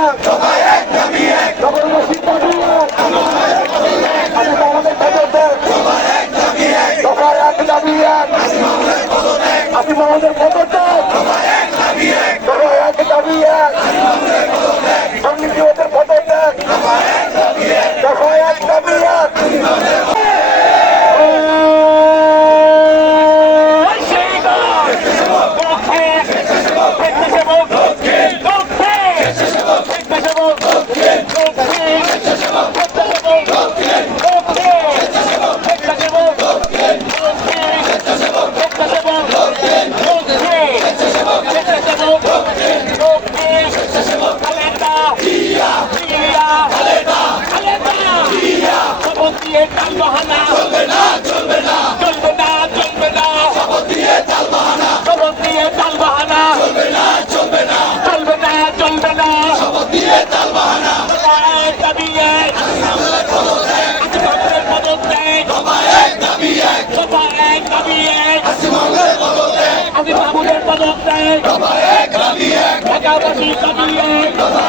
এক, সকল মুসলিম দাবি এক, আসিফ মাহমুদের পদত্যাগ, দফা এক দাবি এক, আসিফ মাহমুদের পদত্যাগ, দফা এক দাবি এক, দুর্নীতিবাদের পদত্যাগ, দফা এক দাবি এক। চলবে না চলবে না চলবে না চলবে না শপথ দিয়ে তালবাহানা শপথ দিয়ে তালবাহানা চলবে না চলবে না চলবে না চলবে না শপথ দিয়ে তালবাহানা এক দাবি এক আসিফের পদত্যাগ দফা এক দাবি এক দফা এক দাবি এক আসিফের পদত্যাগ আসিফ মাহমুদের পদত্যাগ দফা এক দাবি এক ঢাকাবাসীর দাবি এক দফা